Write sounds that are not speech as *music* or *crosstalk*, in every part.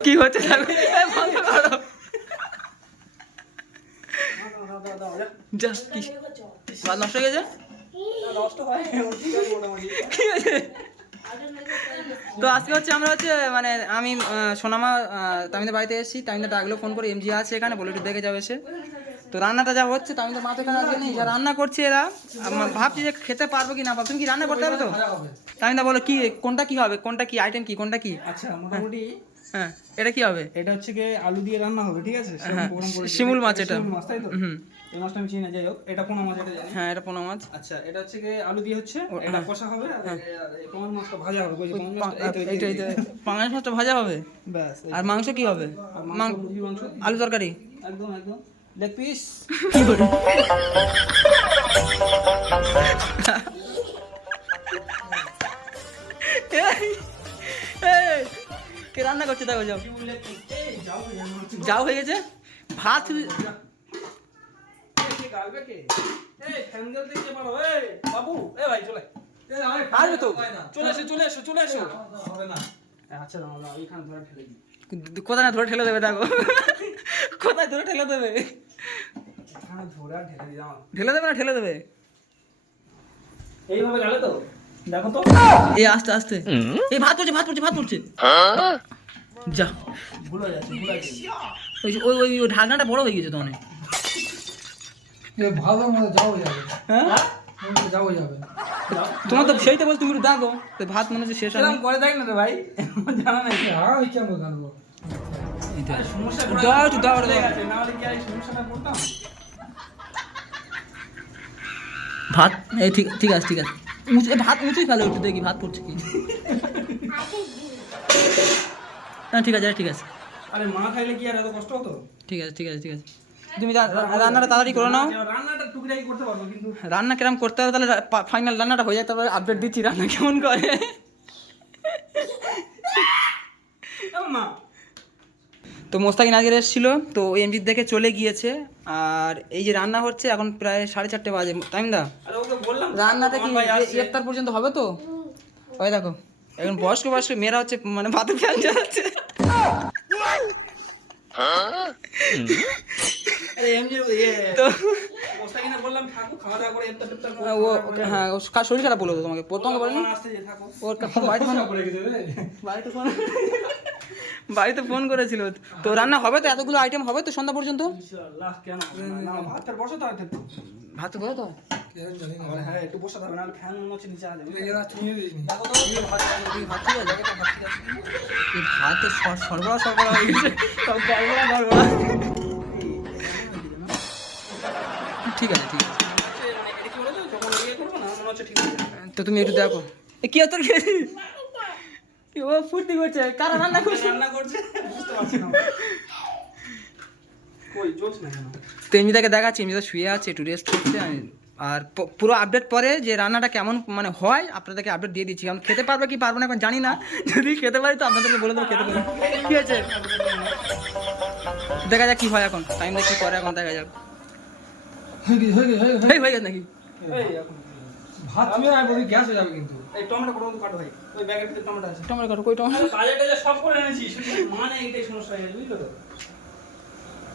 কি হচ্ছে বন্ধ করো। কি? নষ্ট হয়ে গেছে? তো আজকে হচ্ছে আমরা হচ্ছে মানে আমি সোনামা তামিদের বাড়িতে এসেছি। তামিদা ডাকলো ফোন করে এমজি আছে এখানে বলে একটু দেখে যাও এসে তো রান্নাটা যা হচ্ছে তামিদের মা তো এখানে আজকে নেই। যা রান্না করছে এরা ভাবছি যে খেতে পারব কি না পারব। তুমি কি রান্না করতে পারবে তো? তামিদা বলো কি কোনটা কি হবে? কোনটা কি? আইটেম কি? কোনটা কি? আচ্ছা মোটামুটি হ্যাঁ এটা কি হবে? এটা হচ্ছে গিয়ে আলু দিয়ে রান্না হবে ঠিক আছে? হ্যাঁ, শিমুল মাছ এটা। শিমুল মাছ তাই তো? হুম। এই মাছটা আমি চিনি না যাই হোক এটা পোনা মাছ এটা জানি। হ্যাঁ এটা পোনা মাছ। আচ্ছা এটা হচ্ছে গিয়ে আলু দিয়ে হচ্ছে এটা হ্যাঁ। কষা হবে আর এই- পোনা মাছটা ভাজা হবে বুঝলি পোনা মাছটা এইটা এইটা পাঙাশ মাছটা ভাজা হবে? ব্যাস আর মাংস কি হবে? মাংস আলু তরকারি? একদম একদম। লেগ পিস কি করে কে রান্না করছে দেখো যাও। যাও হয়ে গেছে। ভাত শুধু- গালবে কে? এই ফ্যান জ্বলতে কে পারো এই বাবু এ ভাই চলে। আসবে তো। চলে এসো চলে এসো চলে এসো। হবে না। আচ্ছা দাঁড়াও দাঁড়াও ধরে ফেলে দিই। কোথায় না ধরে ঠেলে দেবে দেখো। কোথায় ধরে ঠেলে দেবে? ঢেলে দেবে না ঠেলে দেবে? এইভাবে গেলে তো? দেখো তো। এই আস্তে আস্তে। এই ভাত পড়ছে ভাত পড়ছে ভাত পড়ছে যা। হয়ে হয়ে ওই ওই ওই ঢাকনাটা বড় হয়ে গেছে তো অনেক। ভালো মতো যাওয়া যাবে। হ্যাঁ? যাওয়া যাবে। তোমার তো সেই তো বল তুমি একটু দেখো তো ভাত মনে হচ্ছে শেষ এরকম করে দেখ না রে ভাই। জানা নাই। হ্যাঁ দাও একটু দাও, দাও। সমস্যাটা পড়তাম ভাত এই ঠিক ঠিক আছে ঠিক আছে। এ, ভাত উঁচুই ফেলো একটু দেখি ভাত পড়ছে কি। *laughs* না ঠিক আছে ঠিক আছে। আরে মা খাইলে কি আর এত কষ্ট হতো? ঠিক আছে ঠিক আছে ঠিক আছে। তুমি রান্নাটা তাড়াতাড়ি করে নাও। রান্নাটা টুকটাই করতে পারব কিন্তু রান্না কিরম করতে হবে তাহলে ফাইনাল রান্নাটা হয়ে যায় তারপরে আপডেট দিচ্ছি রান্না কেমন করে। মা। তো মোস্তাকিন আজকের এসেছিল তো এমজির দেখে চলে গিয়েছে আর এই যে রান্না হচ্ছে এখন প্রায় সাড়ে চারটে বাজে টাইম দা আরে ওকে বললাম রান্নাটা কি। ইফতার পর্যন্ত হবে তো? ওই দেখো। এখন বয়স্ক বয়স্ক মেয়েরা হচ্ছে মানে ভাতের ফ্যান চালাচ্ছে। হ্যাঁ, শরীর খারাপ বলে তোমাকে। বাড়িতে ফোন বাড়িতে ফোন করেছিল। তো রান্না হবে তো? এতগুলো আইটেম হবে তো সন্ধ্যা পর্যন্ত? ভাত বসে তো ভাত বসে তো? ঠিক আছে ঠিক তো তুমি একটু দেখো। কি তোর ও ফুর্তি করছে? কারা রান্না করছে? রান্না করছে বুঝতে পারছি না। কই জোস না কেন? তাকে দেখাচ্ছি এমনি শুয়ে আছে একটু রেস্ট করছে আমি আর পুরো আপডেট পরে যে রান্নাটা কেমন মানে হয় আপনাদেরকে আপডেট দিয়ে দিচ্ছি। কারণ খেতে পারবে কি পারব না এখন জানি না। যদি খেতে পারি তো আপনাদেরকে বলে দেবো খেতে পারি ঠিক আছে দেখা যাক কি হয় এখন। টাইম কি করে এখন দেখা যাক। হয়ে গেছে নাকি? এই ভাত ছুঁয়ে আর বলি গ্যাস হয়ে যাবে কিন্তু। এই টমেটো কত কাটো ভাই ওই ব্যাগের ভিতরে টমেটো আছে। টমেটো কাটো কই টমেটো? বাজার টাজার সব করে এনেছি মানে এইটাই সমস্যা হয়ে বুঝলো তো?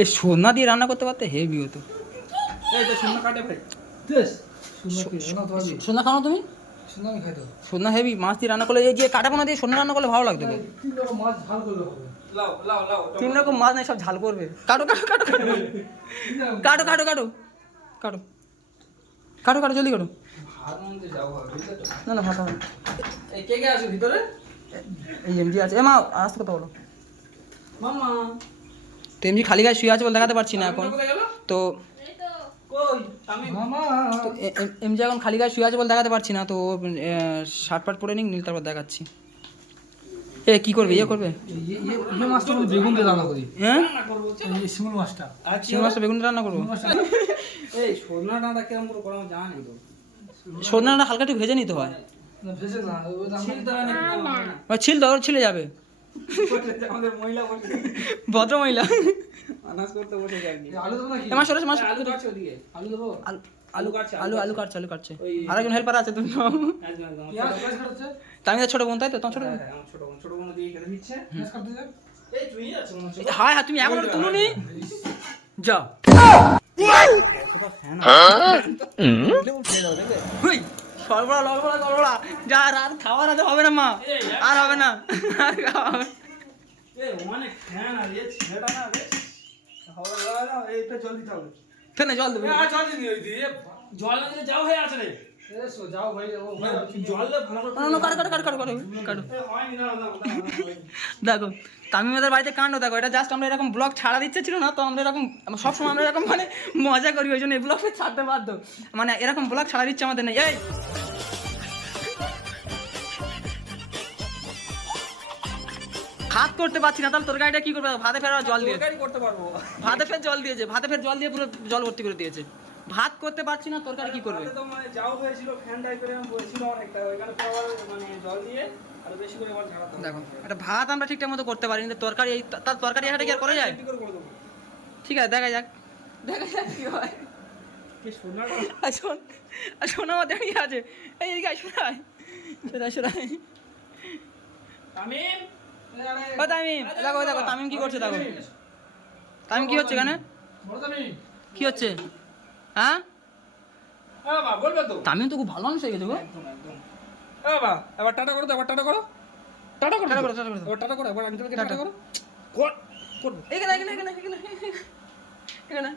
এই সোনা দিয়ে রান্না করতে পারতে হেভি হতো। এই তো শূন্য কাটে ভাই। সোনা খাও তুমি? সোনা হেভি মাছ দিয়ে রান্না করলে এই যে কাটা পোনা দিয়ে সোনা রান্না করলে ভালো লাগতো। কিন্তু। তিন রকম মাছ নাই সব ঝাল করবে। কাটো কাটো কাটো কাটো। কাটো কাটো কাটো। কাটো। কাটো কাটো জলদি কাটো। না না ভাত কে কে আছে ভিতরে? এই এমজি আছে। এ মা আসতে কথা বলো। মামা তো এমজি খালি গায়ে শুয়ে আছে বলে দেখাতে পারছি না এখন। তো এমজি এখন খালি গায়ে শুয়ে আছে বলে দেখাতে পারছি না তো শার্ট পাট পরে নিক নীল তারপর দেখাচ্ছি। এ কি করবে? ইয়ে করবে? ইয়ে ইয়ে ইয়ে বেগুন দিয়ে রান্না করি। হ্যাঁ? করব শিমুল মাছটা। বেগুন দিয়ে রান্না করব। শিমুল এই সোনা ডাঁটা কেমন করে করা জানা নেই তো সন্ধ্যাটা হালকা একটু ভেজে নিতে হয়। না ভেজে না ওই রান্না ছিল তো ছিল যাবে। আমাদের ভদ্র মহিলা আনাজ করতে বসে যায় আলু দেবো নাকি? মাস মাস আলু কাটছে ওদিকে। আলু দেবো? আলু আলু কাটছে আলু আলু কাটছে। আলু কাটছে। আরেকজন হেল্পার আছে তুমি ছোট বোন। তাই তো? তোমার ছোট বোন? হ্যাঁ, ছোট বোন ছোট বোন দিয়ে কেটে দিচ্ছে। পেঁয়াজ কাটতে যাক? এই তুই যাচ্ছে মনে হচ্ছে। হায় হ্যাঁ তুমি এখন তুলুনি? যা। হুই, সর্বরা গড়বড়া যা আর আর খাওয়ার আজ হবে না মা। আর হবে না। আর খাওয়া হবে এইটা জল দিতে হবে। ফেনে জল দেবে। জল দিবি ওই দিয়ে। জল না দিলে যাও হয়ে আছে রে। দেখো তামিমাদের বাড়িতে কাণ্ড দেখো এটা জাস্ট আমরা এরকম ব্লগ ছাড়া দিচ্ছে ছিল না তো আমরা এরকম সবসময় আমরা এরকম মানে মজা করি ওই জন্য এই ব্লগে ছাড়তে বাধ্য। মানে এরকম ব্লগ ছাড়া দিচ্ছে আমাদের নেই এই! হাত করতে পারছি না তাহলে তোর গাড়িটা কি করবে? ভাতে ফের আবার জল দিয়ে। করতে পারব। ভাতে ফের জল দিয়েছে ভাতে ফের জল দিয়ে পুরো জল ভর্তি করে দিয়েছে। ভাত করতে পারছি না তরকারি কি করবে? তো মানে যাও হয়েছিল ফ্যান টাইপের এরকম হয়েছিল অনেকটা তো আবার মানে জল দিয়ে আর বেশি করে আবার ঝাড়াতে দেখো একটা ভাত আমরা ঠিকঠাক মতো করতে পারি কিন্তু তরকারি এই তার তরকারি হাটে কি আর করা যায়? ঠিক আছে দেখা যাক। দেখা যাক কি হয়। কি সোনার শোন আর শোন আমার দাঁড়িয়ে আছে। এই তামিম! ও তামিম দেখো দেখো তামিম কি করছে দেখো। তামিম কি হচ্ছে এখানে? বড় কি হচ্ছে? হ্যাঁ? হ্যাঁ বাবা বলবে তো। তামিম তো খুব ভালো মানুষ হয়ে গেছে গো। একদম একদম। হ্যাঁ বাবা এবার টাটা করো তো এবার টাটা করো। টাটা করো। টাটা করো, টাটা করো। এবার টাটা করো এবার আমি তোমাকে টাটা। টাটা করো। করব। এখানে এখানে এখানে এখানে এখানে।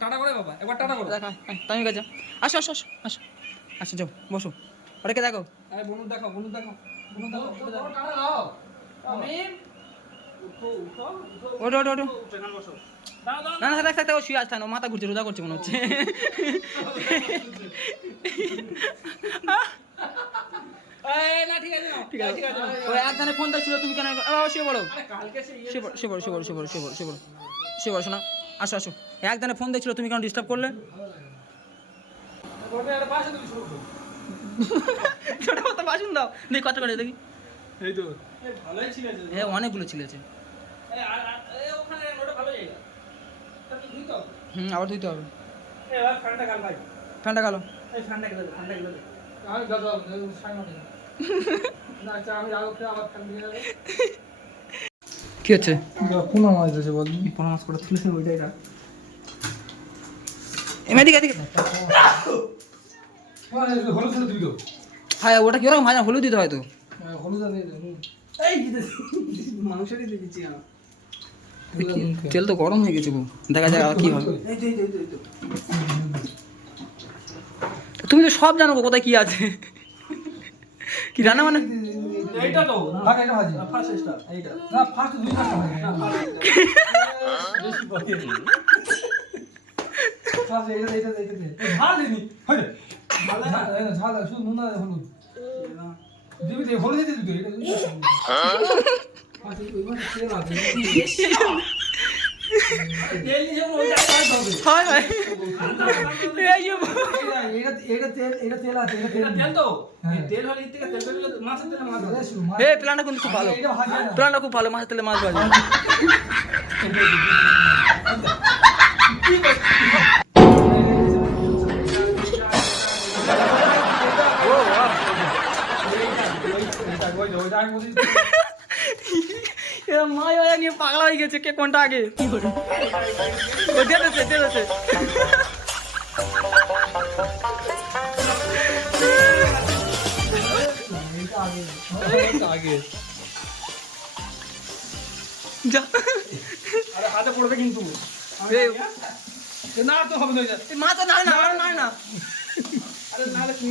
টাটা করে বাবা এবার টাটা করো। দেখা তামিম কাছে আসো আসো আসো আসো। আসো যাও বসো। ওটাকে দেখো। বনু দেখো বনু দেখো বনু দেখো টাকা দাও। বসো দাও দাও না না থাক থাক থাক, শুয়ে আসতে না মাথা ঘুরছে রোজা করছে মনে হচ্ছে। এই না ঠিক আছে নাও। ঠিক আছে। ঠিক আছে নাও। ওই একজনে ফোন দেখছিল তুমি কেন শুয়ে পড়ো। শুয়ে পড়ো শুয়ে পড়ো শুয়ে পড়ো শুয়ে পড়ো শুয়ে পড়ো শুয়ে পড়ো। শোনা। আসো আসো। একজনে ফোন দেখছিল তুমি কেন ডিস্টার্ব করলে? ছোট মতো বাসন দাও। দেখি কত করে দেখি। এই তো। ভালোই ছিল যে। হ্যাঁ অনেকগুলো ছিলেছে ওখানে ওটা ভালো জায়গা। হুম আবার ধুইতে হবে। ফ্যানটা ভাই। ফ্যানটা গেল এই ফ্যানটা গেলে ফ্যানটা গেলে আমি গাদা না। আচ্ছা আমি আগে আবার ফ্যান দিয়ে যাব। কি হচ্ছে? পুনঃ মাছ দিয়েছে বল। পরামর্শ করে তুলেছে ওইটাই রাখ ছেড়ে দিবি তো। হ্যাঁ ওটা কি ওরকম ভাজা হলুদ দিতে হয় তো। হলুদ। এই মাংসটাই না তেল তো গরম হয়ে গেছে গো। দেখা যাক আর কি হয়। এই তো এই তো, এই তো, এই তো তুমি তো সব জানো গো কোথায় কি আছে। কি রান্না মানে এইটা তো ভাগ একটা ভাজি। ফার্স্ট স্টার এইটা। না ফার্স্ট দুই হবে ফার্স্ট এটা এটা এটা দে ঝাল দিনি হইরে ভালো না ঝাল না ঝাল শুধু নুন আর হলুদ। দিবি দে হলুদ দিবি যে এটা এটা তেল এটা তেল আছে এটা তেল এটা তেল তো হ্যাঁ। এই তেল হলে এর থেকে তেল বেরোলে মাছের তেলে মাছ হবে। এ প্ল্যানটা কিন্তু খুব ভালো প্ল্যানটা খুব ভালো মাছের তেলে মাছ ভাজা মাছ নিয়ে পাগলা হয়ে গেছে। কে কোনটা আগে? ও দিয়ে দিচ্ছে দিয়ে দিচ্ছে এটা আগে এটা আগে যা। আরে হাতে পড়বে কিন্তু। না তো হবে না। মাছ তো না না।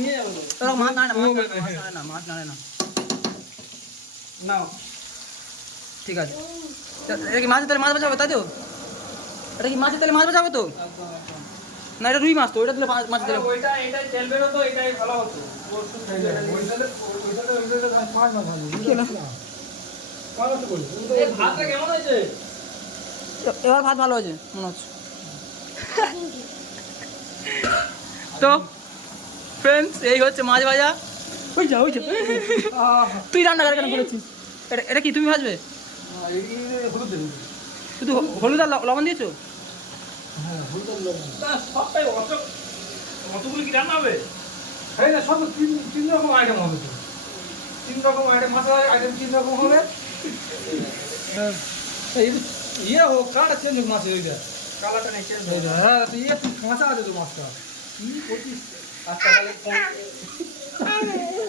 যাব তো। মাছ না না, মাছ না না। নাও। ঠিক আছে। এটা কি মাছের তেলে মাছ হবে তাই তো? এটা কি মাছের তেলে মাছ ভাজা তো? না এটা রুই মাছ তো ওইটা দিলে মাছ তেলে ওইটা এটাই তেল বেরোতো এটাই ভালো হতো। এবার ভাত ভালো হয়েছে মনে হচ্ছে। তো ফ্রেন্ডস এই হচ্ছে মাছ ভাজা। ওই যা ওই যা। তুই রান্না করে কেন করেছিস? এটা এটা কি তুমি ভাজবে? শুধু হলুদ আর লবণ দিয়েছ? হ্যাঁ সবটাই অত অতগুলো কি রান্না হবে? এই না সব তিন তিন রকম আইটেম হবে তো। তিন রকম আইটেম মশলা আইটেম তিন রকম হবে। এই ইয়ে কাটা চেঞ্জ হোক মাছের ওইটা। কালারটা নেই চেঞ্জ হ্যাঁ তো ইয়ে তুই কাঁচা আছে তো মাছটা। কি করছিস আচ্ছা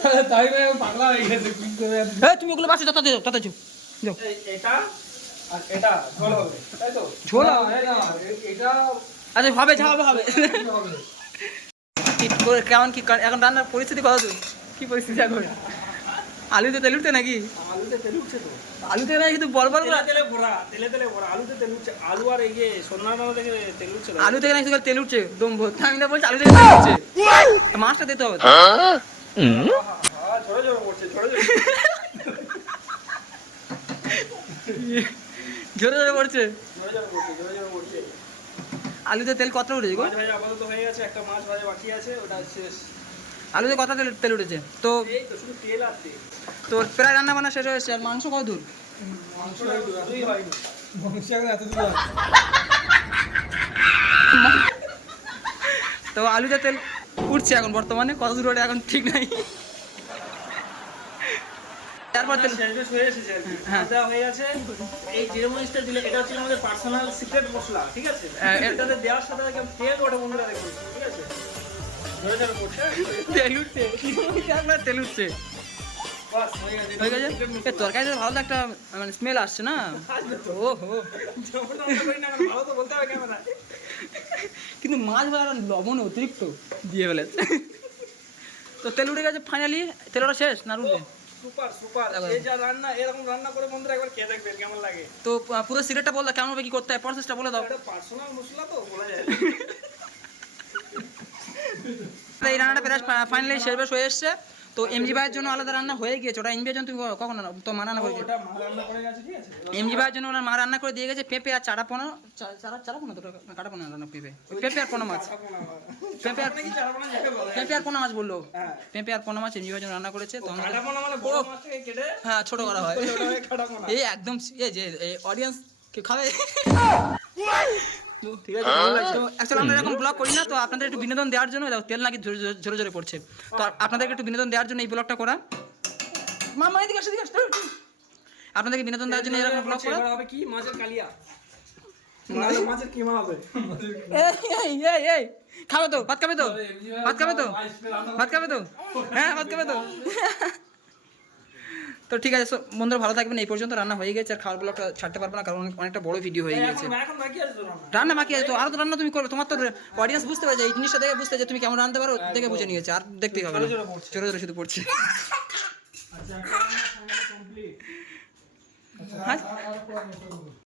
তাহলে তাই পাগলা হয়ে গেছে তুমি ওগুলো বাসে তাতে যাও তাতে যাও। যাও এটা আর এটা ঝোল হবে তাই তো? ঝোল না, না, এটা আচ্ছা হবে হবে হবে। কি হবে? কি করে কেমন কি এখন রান্নার পরিস্থিতি কত কি পরিস্থিতি এখন? আলুতে তেল উঠতে নাকি? আলুতে তেল উঠছে তো। আলুতে না কিন্তু বল তেলে ভরা তেলে তেলে ভরা আলুতে তেল উঠছে। আলু আর এই যে সোনা থেকে তেল উঠছে আলু থেকে নাকি তেল উঠছে? দম ভর্তি। আমি না বলছি আলু থেকে তেল উঠছে। মাছটা দিতে হবে। হ্যাঁ, পড়ছে ঝরে ঝরে পড়ছে। আলুতে তেল কত উঠেছে গো? আপাতত হয়ে গেছে একটা মাছ ভাজা বাকি আছে ওটা শেষ। আলুতে কত তেল তেল উঠেছে? তো এই তো শুধু তেল আর তেল। তো প্রায় রান্না বান্না শেষ হয়েছে আর মাংস কত দূর। তো আলুতে তেল উঠছে এখন বর্তমানে কত দূর ওঠে এখন ঠিক নাই। তারপর শেষ হয়ে এসেছে আর কি। হ্যাঁ। হয়ে গেছে। এই জিরে মরিচটা দিলে এটা হচ্ছে আমাদের পার্সোনাল সিক্রেট মশলা ঠিক আছে? হ্যাঁ, এটাতে দেওয়ার সাথে সাথে তেল ওটা বন্ধুরা দেখুন ঠিক আছে? ভালো একটা মানে স্মেল আসছে না? ও কিন্তু মাছ ভাড়া লবণ অতিরিক্ত দিয়ে ফেলেছে। তো তেল উঠে গেছে ফাইনালি তেল ওটা শেষ না উঠবে? Super super. এই যা রান্না এরকম রান্না করে বন্ধুরা একবার খেয়ে দেখবেন কেমন লাগে। তো পুরো সিগারেটটা বলল কেমন হবে কি করতে হয়? প্রসেসটা বলে দাও। এটা পার্সোনাল মশলা তো বলা যায়। এই রান্নাটা প্রায় ফাইনালি শেষ হয়ে এসছে। তো এমজি ভাইয়ের জন্য আলাদা রান্না হয়ে গিয়েছে ওটা এমজি ভাইয়ের জন্য তুমি কখন তো মা রান্না করে গেছে এমজি ভাইয়ের জন্য ওনার মা রান্না করে দিয়ে গেছে পেঁপে আর চারা পোনা চারা চারা পোনা তো কাটা পোনা রান্না পেঁপে ওই পেঁপে আর পোনা মাছ। পেঁপে আর। পেঁপে আর পোনা মাছ বলল। হ্যাঁ। পেঁপে আর পোনা মাছ এমজি ভাইয়ের জন্য রান্না করেছে তো মানে বড় মাছটাকে কেটে হ্যাঁ ছোট করা হয়। এই একদম এই যে অডিয়েন্স কে খাবে? ঠিক আছে ভালো লাগছে। অ্যাকচুয়ালি আমরা এরকম ব্লগ করি না তো আপনাদের একটু বিনোদন দেওয়ার জন্য দেখো তেল নাকি ঝরে ঝরে- ঝরে ঝরে পড়ছে। তো আপনাদেরকে একটু বিনোদন দেওয়ার জন্য এই ব্লগটা করা। মামা এদিকে আসো, এদিকে আসো। আপনাদেরকে বিনোদন দেওয়ার জন্য এরকম ব্লগ করা। হবে কি? মাছের কালিয়া। মাছের কিমা হবে? এই এই এই খাবে তো ভাত খাবে তো? ভাত খাবে তো? ভাত খাবে তো? হ্যাঁ ভাত খাবে তো? তো ঠিক আছে বন্ধুরা ভালো থাকবেন এই পর্যন্ত রান্না হয়ে গেছে আর খাওয়ার ব্লগটা ছাড়তে পারব না কারণ অনেকটা বড় ভিডিও হয়ে গেছে। রান্না। বাকি আছে তো আর তো রান্না তুমি করবে তোমার তো অডিয়েন্স বুঝতে পারছে এই জিনিসটা দেখে বুঝতে পারছে তুমি কেমন রান্নতে পারো দেখে বুঝে নিয়েছে আর দেখতে হবে। জোরে জোরে শুধু পড়ছে। আচ্ছা হ্যাঁ?